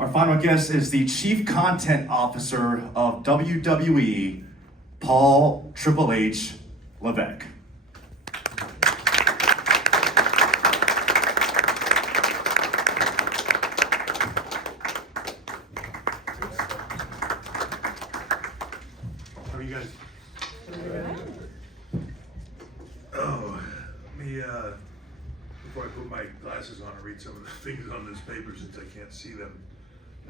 Our final guest is the Chief Content Officer of WWE, Paul Triple H Levesque. How are you guys? Oh, let me, before I put my glasses on and read some of the things on this paper since I can't see them.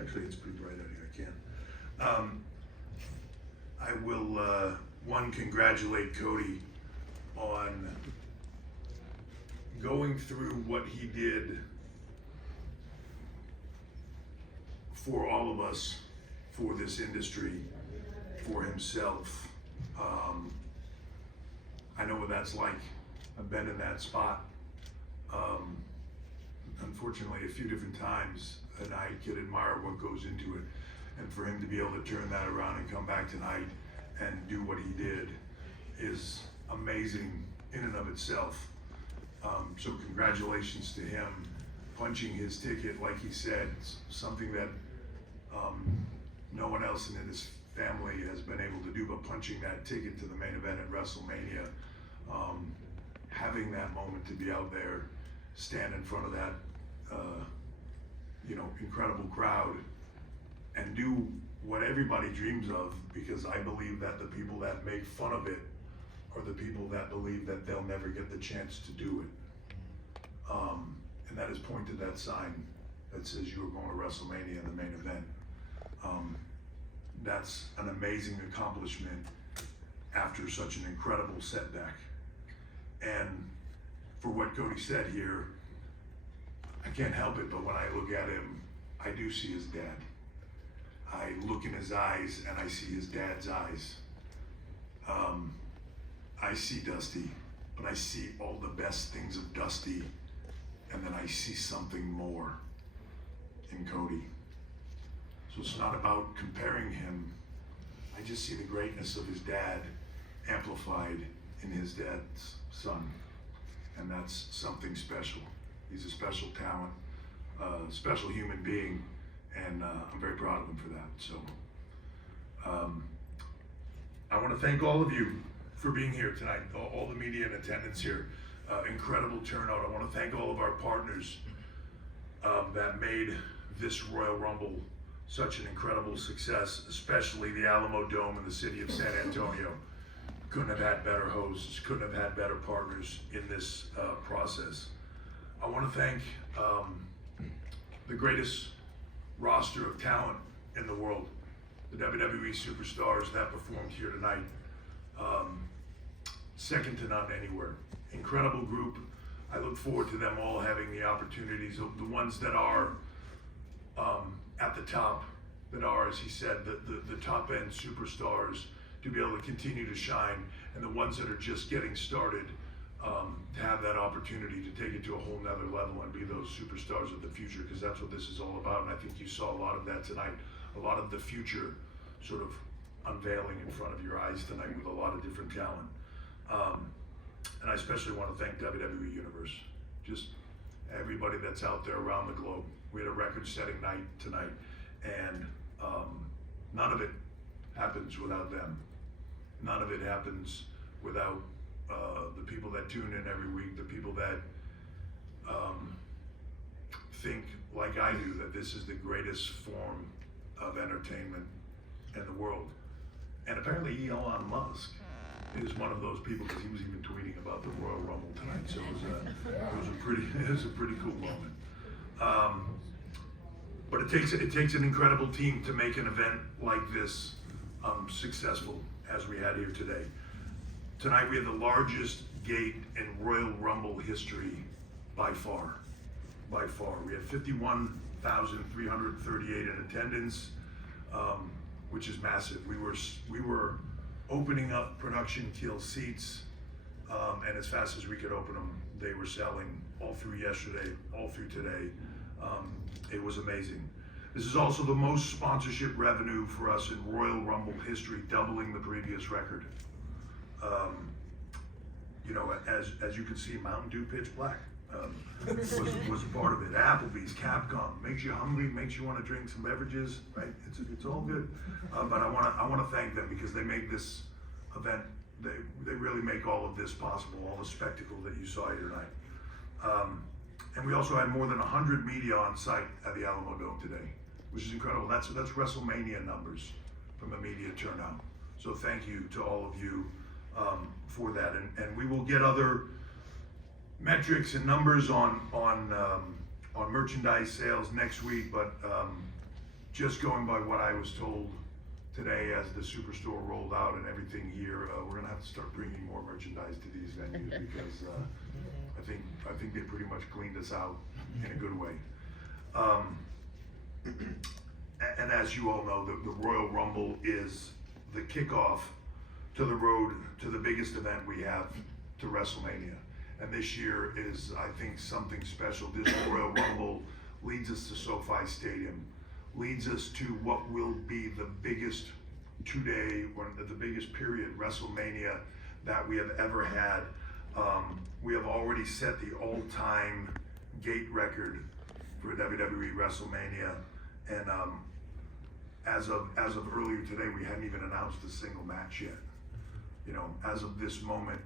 Actually, it's pretty bright out here, I can. I will, one, congratulate Cody on going through what he did for all of us, for this industry, for himself. I know what that's like. I've been in that spot. Unfortunately, a few different times, and I can admire what goes into it. And for him to be able to turn that around and come back tonight and do what he did is amazing in and of itself. So congratulations to him, punching his ticket, like he said, something that no one else in his family has been able to do, but punching that ticket to the main event at Wrestlemania, having that moment to be out there, stand in front of that, incredible crowd, and do what everybody dreams of, because I believe that the people that make fun of it are the people that believe that they'll never get the chance to do it. And that is point to that sign that says you are going to WrestleMania in the main event. That's an amazing accomplishment after such an incredible setback. And for what Cody said here, I can't help it, but when I look at him, I do see his dad. I look in his eyes and I see his dad's eyes. I see Dusty, but I see all the best things of Dusty, and then I see something more in Cody. So it's not about comparing him. I just see the greatness of his dad amplified in his dad's son. And that's something special. He's a special talent, special human being, and I'm very proud of him for that. So I want to thank all of you for being here tonight, all the media in attendance here. Incredible turnout. I want to thank all of our partners that made this Royal Rumble such an incredible success, especially the Alamo Dome in the city of San Antonio. Couldn't have had better hosts, couldn't have had better partners in this process. I want to thank the greatest roster of talent in the world, the WWE superstars that performed here tonight. Second to none anywhere. Incredible group. I look forward to them all having the opportunities, the ones that are at the top, that are, as he said, the top end superstars, to be able to continue to shine, and the ones that are just getting started, to have that opportunity to take it to a whole nother level and be those superstars of the future, because that's what this is all about. And I think you saw a lot of that tonight, a lot of the future sort of unveiling in front of your eyes tonight with a lot of different talent. And I especially want to thank WWE Universe, just everybody that's out there around the globe. We had a record-setting night tonight, and none of it happens without them. None of it happens without the people that tune in every week, the people that think like I do that this is the greatest form of entertainment in the world. And apparently Elon Musk is one of those people, because he was even tweeting about the Royal Rumble tonight. So it was a pretty cool moment. But it takes an incredible team to make an event like this successful, as we had here today. Tonight we had the largest gate in Royal Rumble history by far. By far. We had 51,338 in attendance, which is massive. We were opening up production kill seats, and as fast as we could open them, they were selling all through yesterday, all through today. It was amazing. This is also the most sponsorship revenue for us in Royal Rumble history, doubling the previous record. As you can see, Mountain Dew Pitch Black. was a part of it. Applebee's, Capcom, makes you hungry, makes you want to drink some beverages, right? It's all good. But I want to thank them because they make this event. They really make all of this possible, all the spectacle that you saw here tonight. And we also had more than 100 media on site at the Alamo Dome today, which is incredible. That's Wrestlemania numbers from a media turnout. So thank you to all of you for that. And we will get other metrics and numbers on merchandise sales next week. But just going by what I was told today as the Superstore rolled out and everything here, we're gonna have to start bringing more merchandise to these venues because I think they pretty much cleaned us out in a good way. And as you all know, the Royal Rumble is the kickoff to the road to the biggest event we have, to WrestleMania. And this year is, I think, something special. This Royal Rumble leads us to SoFi Stadium, leads us to what will be the biggest two-day, or the biggest period, WrestleMania that we have ever had. We have already set the all-time gate record for WWE WrestleMania, and as of earlier today, we hadn't even announced a single match yet. You know, as of this moment,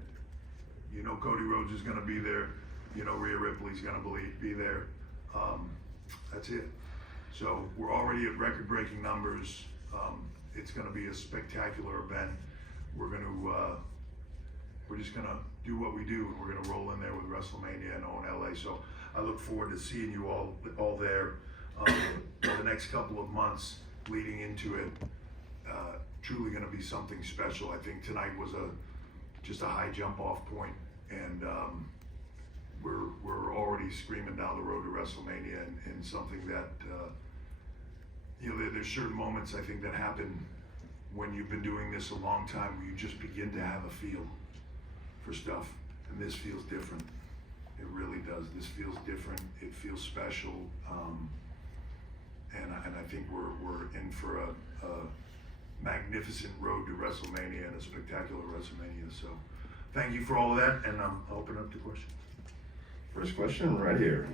you know Cody Rhodes is going to be there. You know Rhea Ripley's going to be there. That's it. So we're already at record-breaking numbers. It's going to be a spectacular event. We're just going to do what we do, and we're going to roll in there with WrestleMania and own LA. So I look forward to seeing you all there for the next couple of months leading into it. Truly going to be something special. I think tonight was just a high jump-off point, and we're already screaming down the road to WrestleMania, and something that you know, there's certain moments I think that happen when you've been doing this a long time where you just begin to have a feel for stuff, and this feels different. It really does. This feels different. It feels special, and I think we're in for a magnificent road to WrestleMania and a spectacular WrestleMania. So thank you for all of that, and I'll open up to questions. First question right here.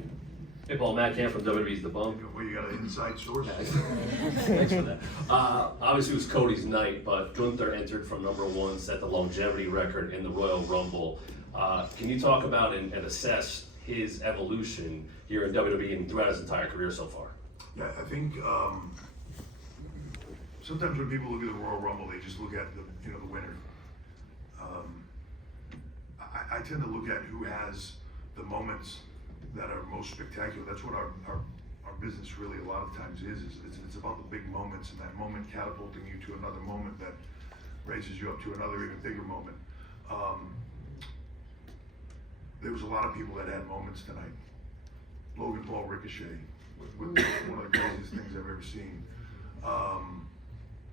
Hey Paul, Matt Camp from WWE's The Bump. Well, you got an inside source? Thanks for that. Obviously it was Cody's night, but Gunther entered from #1, set the longevity record in the Royal Rumble. Can you talk about and assess his evolution here in WWE and throughout his entire career so far? Yeah, I think sometimes when people look at the Royal Rumble, they just look at the winner. I tend to look at who has the moments that are most spectacular. That's what our business really a lot of times is. It's about the big moments, and that moment catapulting you to another moment that raises you up to another even bigger moment. There was a lot of people that had moments tonight. Logan Paul Ricochet, with one of the craziest things I've ever seen.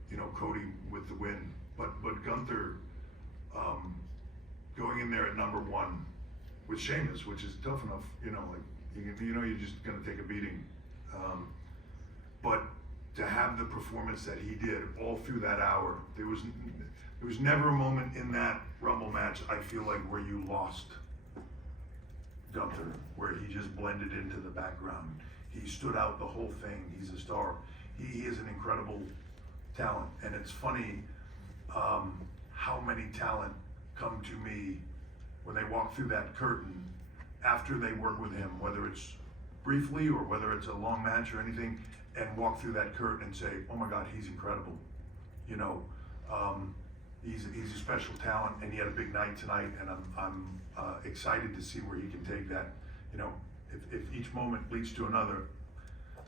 You know, Cody with the win, but Gunther going in there at #1 with Sheamus, which is tough enough. You know, like you're just gonna take a beating. But to have the performance that he did all through that hour, there was never a moment in that Rumble match, I feel like, where you lost Gunther, where he just blended into the background. He stood out the whole thing. He's a star. He is an incredible talent, and it's funny how many talent come to me when they walk through that curtain after they work with him, whether it's briefly or whether it's a long match or anything, and walk through that curtain and say, "Oh my God, he's incredible." You know, he's a special talent, and he had a big night tonight, and I'm excited to see where he can take that. You know, if each moment leads to another,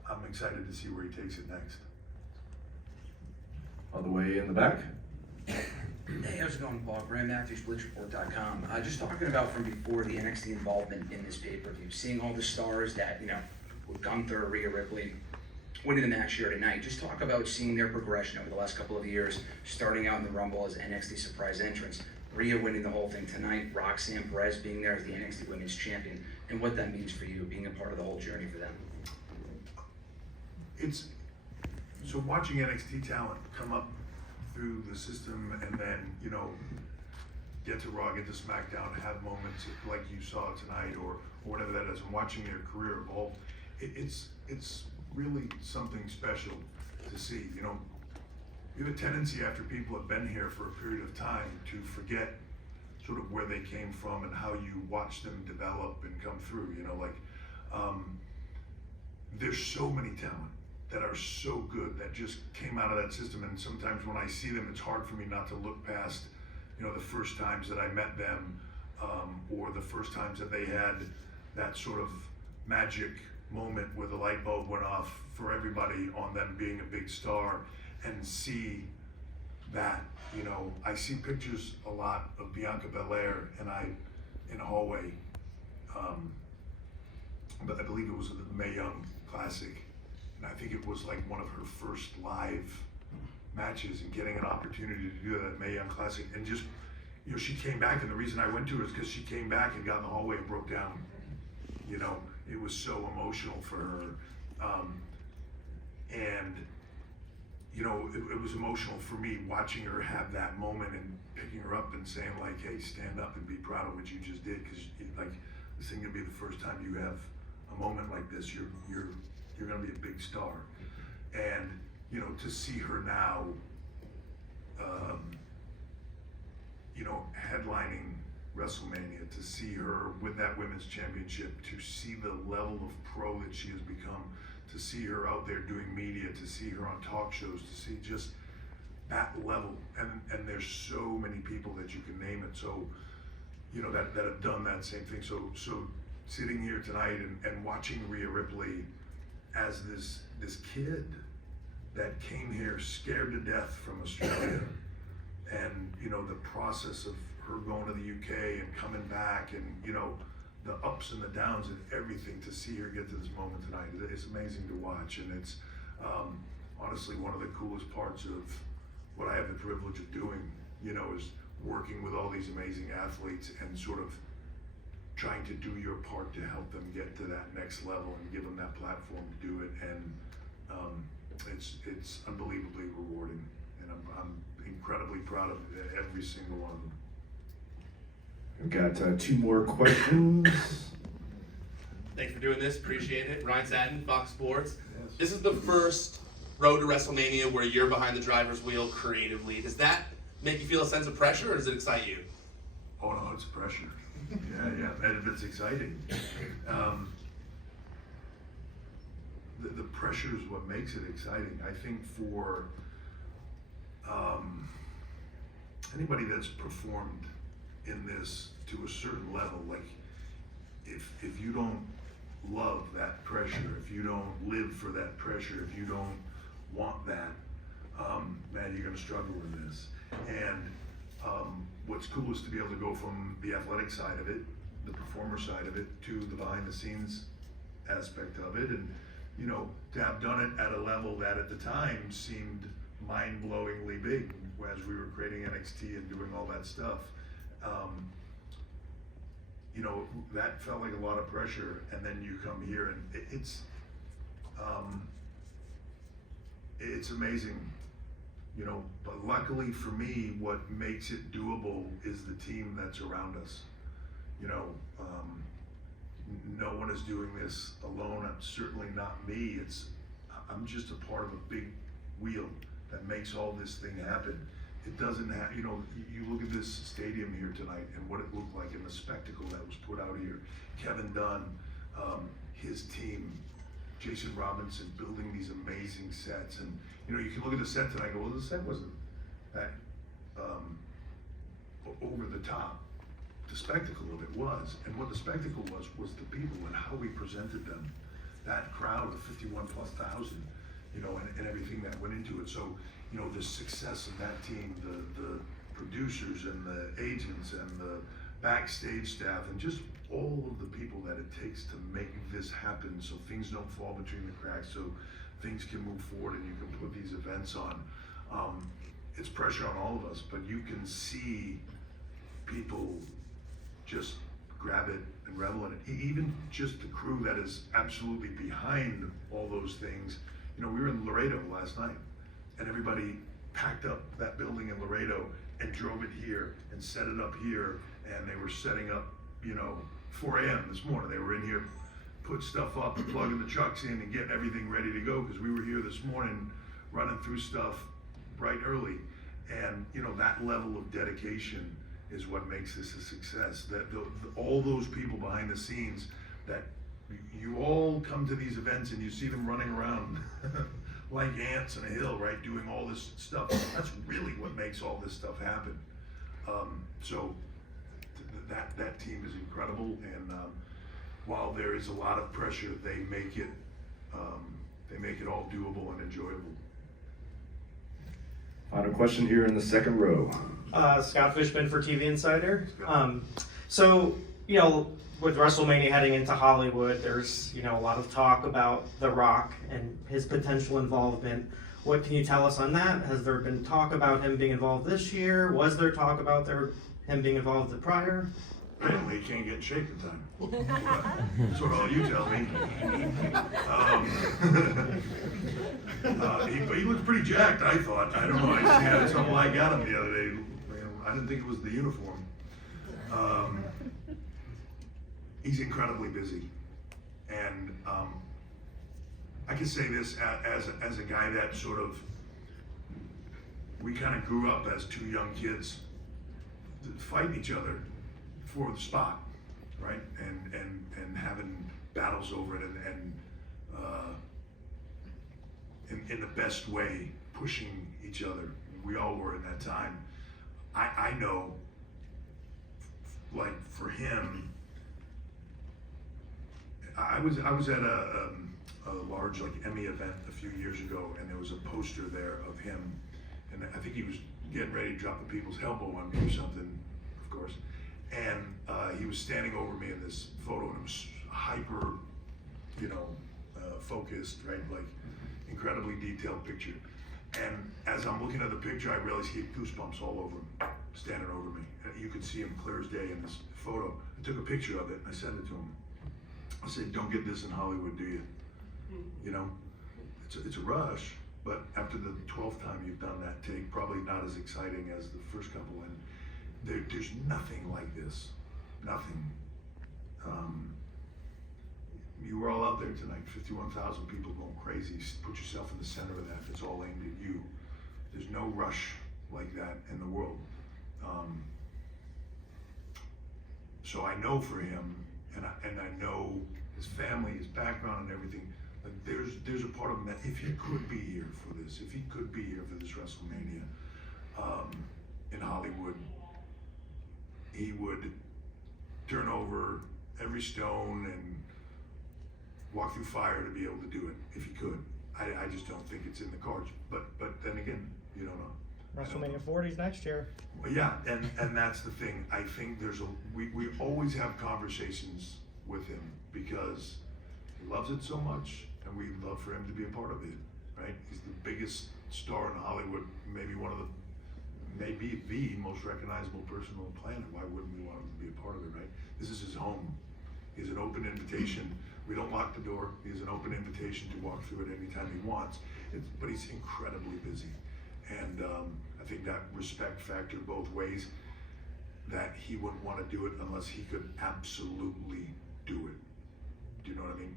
I'm excited to see where he takes it next. All the way in the back. Hey, how's it going, Paul? Graham Matthews, BleachReport.com. Just talking about from before the NXT involvement in this pay-per-view, seeing all the stars that, with Gunther, Rhea Ripley, winning the match here tonight. Just talk about seeing their progression over the last couple of years, starting out in the Rumble as NXT surprise entrants, Rhea winning the whole thing tonight, Roxanne Perez being there as the NXT Women's Champion, and what that means for you, being a part of the whole journey for them. So watching NXT talent come up through the system and then, get to Raw, get to SmackDown, have moments like you saw tonight, or whatever that is, and watching their career evolve, it's really something special to see. You know, you have a tendency after people have been here for a period of time to forget sort of where they came from and how you watch them develop and come through. You know, like there's so many talent that are so good that just came out of that system, and sometimes when I see them, it's hard for me not to look past, you know, the first times that I met them, or the first times that they had that sort of magic moment where the light bulb went off for everybody on them being a big star, and see that, you know, I see pictures a lot of Bianca Belair, and in a hallway, but I believe it was the Mae Young Classic, and I think it was like one of her first live matches, and getting an opportunity to do that at Mae Young Classic, and just, you know, she came back, and the reason I went to her is because she came back and got in the hallway and broke down. You know, it was so emotional for her, and you know, it was emotional for me watching her have that moment and picking her up and saying like, hey, stand up and be proud of what you just did, because like, this ain't gonna be the first time you have a moment like this. You're gonna be a big star. And you know, to see her now, you know, headlining WrestleMania, to see her with that women's championship, to see the level of pro that she has become, to see her out there doing media, to see her on talk shows, to see just that level, and there's so many people that you can name it, so, you know, that have done that same thing. So sitting here tonight and watching Rhea Ripley as this kid that came here scared to death from Australia, and you know, the process of her going to the UK and coming back, and you know, the ups and the downs and everything, to see her get to this moment tonight, it's amazing to watch. And it's honestly one of the coolest parts of what I have the privilege of doing, you know, is working with all these amazing athletes and sort of trying to do your part to help them get to that next level and give them that platform to do it. And it's unbelievably rewarding, and I'm incredibly proud of every single one of them. We've got 2 more questions. Thanks for doing this, appreciate it. Ryan Satin, Fox Sports. Yes. This is the first road to WrestleMania where you're behind the driver's wheel creatively. Does that make you feel a sense of pressure, or does it excite you? Oh no, it's pressure. Yeah, and it's exciting. The pressure is what makes it exciting. I think for anybody that's performed in this to a certain level, like if you don't love that pressure, if you don't live for that pressure, if you don't want that, man, you're gonna struggle with this. And what's cool is to be able to go from the athletic side of it, the performer side of it, to the behind the scenes aspect of it, and you know, to have done it at a level that at the time seemed mind-blowingly big as we were creating NXT and doing all that stuff. You know, that felt like a lot of pressure, and then you come here and it's amazing, you know, but luckily for me, what makes it doable is the team that's around us. You know, no one is doing this alone. I'm certainly not me. I'm just a part of a big wheel that makes all this thing happen. It doesn't have, you know, you look at this stadium here tonight and what it looked like, and the spectacle that was put out here. Kevin Dunn, his team, Jason Robinson building these amazing sets. And you know, you can look at the set tonight and go, well, the set wasn't that over the top. The spectacle of it was, and what the spectacle was the people and how we presented them. That crowd of 51,000+, you know, and everything that went into it. So, you know, the success of that team, the producers and the agents and the backstage staff, and just all of the people that it takes to make this happen, so things don't fall between the cracks, so things can move forward and you can put these events on. It's pressure on all of us, but you can see people just grab it and revel in it. Even just the crew that is absolutely behind all those things. You know, we were in Laredo last night, and everybody packed up that building in Laredo and drove it here and set it up here, and they were setting up, 4 a.m. this morning. They were in here, put stuff up, plugging the trucks in, and getting everything ready to go, because we were here this morning running through stuff bright early. And that level of dedication is what makes this a success. That all those people behind the scenes, that you all come to these events and you see them running around like ants on a hill, right, doing all this stuff. That's really what makes all this stuff happen. So that team is incredible, and while there is a lot of pressure, they make it all doable and enjoyable. Final question here in the second row. Scott Fishman for TV Insider. So, with WrestleMania heading into Hollywood, there's, a lot of talk about The Rock and his potential involvement. What can you tell us on that? Has there been talk about him being involved this year? Was there talk about him being involved the prior? Apparently he can't get in shape in time. That's what all you tell me. He looked pretty jacked, I thought. I don't know, I had trouble. I got him the other day. I didn't think it was the uniform. He's incredibly busy. And I can say this as a guy that sort of, we kind of grew up as two young kids fighting each other for the spot, right? And having battles over it, and in the best way, pushing each other. We all were in that time. I know, like, for him, I was at a large, like, Emmy event a few years ago, and there was a poster there of him, and I think he was getting ready to drop the people's elbow on me or something, of course. And he was standing over me in this photo, and it was hyper, focused, right? Like, incredibly detailed picture. And as I'm looking at the picture, I realized he had goosebumps all over him, standing over me. And you could see him clear as day in this photo. I took a picture of it and I sent it to him. I said, "Don't get this in Hollywood, do you? It's a rush, but after the 12th time you've done that take, probably not as exciting as the first couple. And there's nothing like this, nothing." You were all out there tonight, 51,000 people going crazy. Put yourself in the center of that. It's all aimed at you. There's no rush like that in the world. So I know for him, and I know his family, his background, and everything. Like, there's a part of him that if he could be here for this, if he could be here for this WrestleMania in Hollywood, he would turn over every stone and walk through fire to be able to do it if he could. I just don't think it's in the cards. But then again, you don't know. WrestleMania 40s next year. Well, yeah, and that's the thing. I think we always have conversations with him because he loves it so much, and we love for him to be a part of it, right? He's the biggest star in Hollywood, maybe the most recognizable person on the planet. Why wouldn't we want him to be a part of it, right? This is his home. He has an open invitation. We don't lock the door. He has an open invitation to walk through it anytime he wants. But he's incredibly busy. And I think that respect factor both ways, that he wouldn't want to do it unless he could absolutely do it. Do you know what I mean?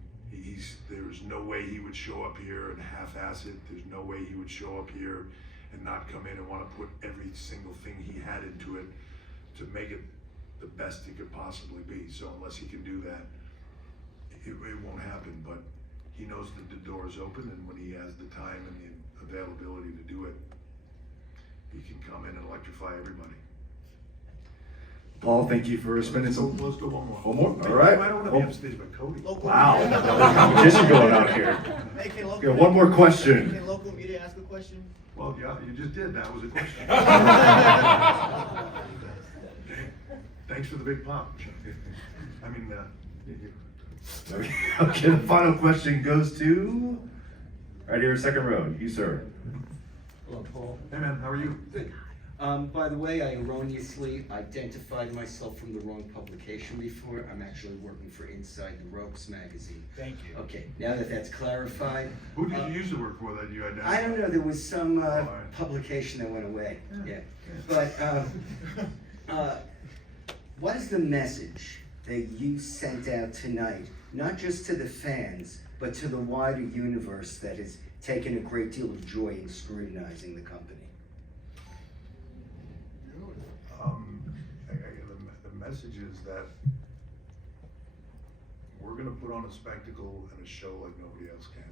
There's no way he would show up here and half-ass it. There's no way he would show up here and not come in and want to put every single thing he had into it to make it the best it could possibly be. So unless he can do that, it won't happen. But he knows that the door is open, and when he has the time and the availability to do it, he can come in and electrify everybody. Paul, thank you for spending some. Let's go one more. One more? All right. I don't want to be upstaged by Cody. Wow, competition going on here. Hey, can Okay, one more question. Can local media ask a question? Well, yeah, you just did. That was a question. Thanks for the big pop. I mean, Okay, the final question goes to right here, second row. You, sir. Hello, Paul. hey man, how are you? Good. By the way, I erroneously identified myself from the wrong publication before. I'm actually working for Inside the Ropes magazine. Thank you. Okay, now that that's clarified. Who did you use to work for that you identified? I don't know, there was some right. publication that went away, yeah. But, what is the message that you sent out tonight, not just to the fans, but to the wider universe that has taken a great deal of joy in scrutinizing the company? The message is that we're gonna put on a spectacle and a show like nobody else can.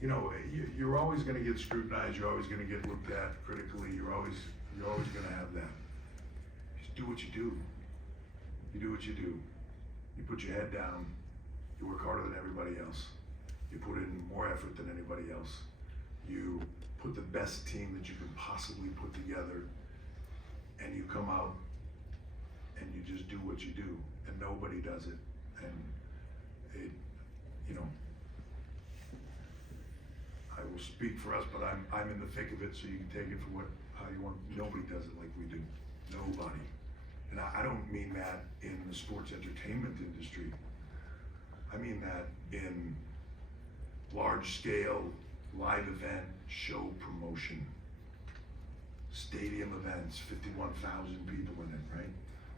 You know, you're always gonna get scrutinized, you're always gonna get looked at critically, you're always gonna have that. Just do what you do. You do what you do. You put your head down, you work harder than everybody else. You put in more effort than anybody else. You put the best team that you can possibly put together, and you come out and you just do what you do, and nobody does it. And it, you know, I will speak for us, but I'm in the thick of it, so you can take it for how you want. Nobody does it like we do. Nobody. And I don't mean that in the sports entertainment industry. I mean that in large scale, live event, show promotion. Stadium events, 51,000 people in it, right?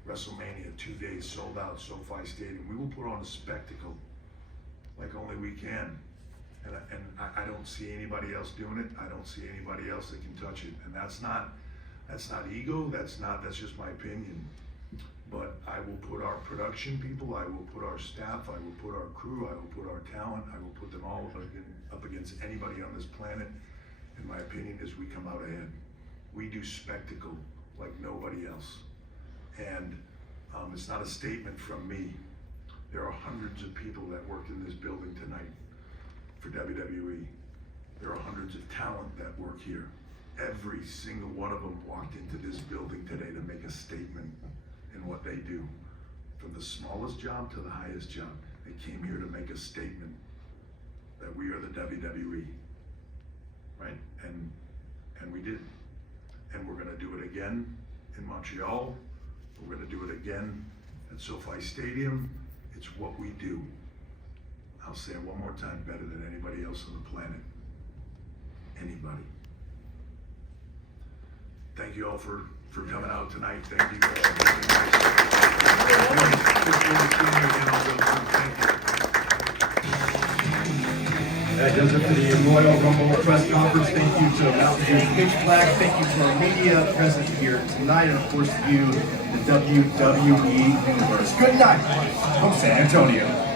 WrestleMania, 2 days sold out, SoFi Stadium. We will put on a spectacle like only we can. And I don't see anybody else doing it. I don't see anybody else that can touch it. And that's not ego, that's just my opinion. But I will put our production people, I will put our staff, I will put our crew, I will put our talent, I will put them all up against anybody on this planet. And my opinion is we come out ahead. We do spectacle like nobody else. And it's not a statement from me. There are hundreds of people that worked in this building tonight for WWE. There are hundreds of talent that work here. Every single one of them walked into this building today to make a statement in what they do. From the smallest job to the highest job, they came here to make a statement that we are the WWE, right? And we did. And we're gonna do it again in Montreal. We're gonna do it again at SoFi Stadium. It's what we do. I'll say it one more time, better than anybody else on the planet. Anybody. Thank you all for coming out tonight. Thank you all for being That does it for the Royal Rumble press conference. Thank you to Mountain Dew Pitch Black. Thank you to our media present here tonight, and of course you, the WWE Universe. Good night from San Antonio.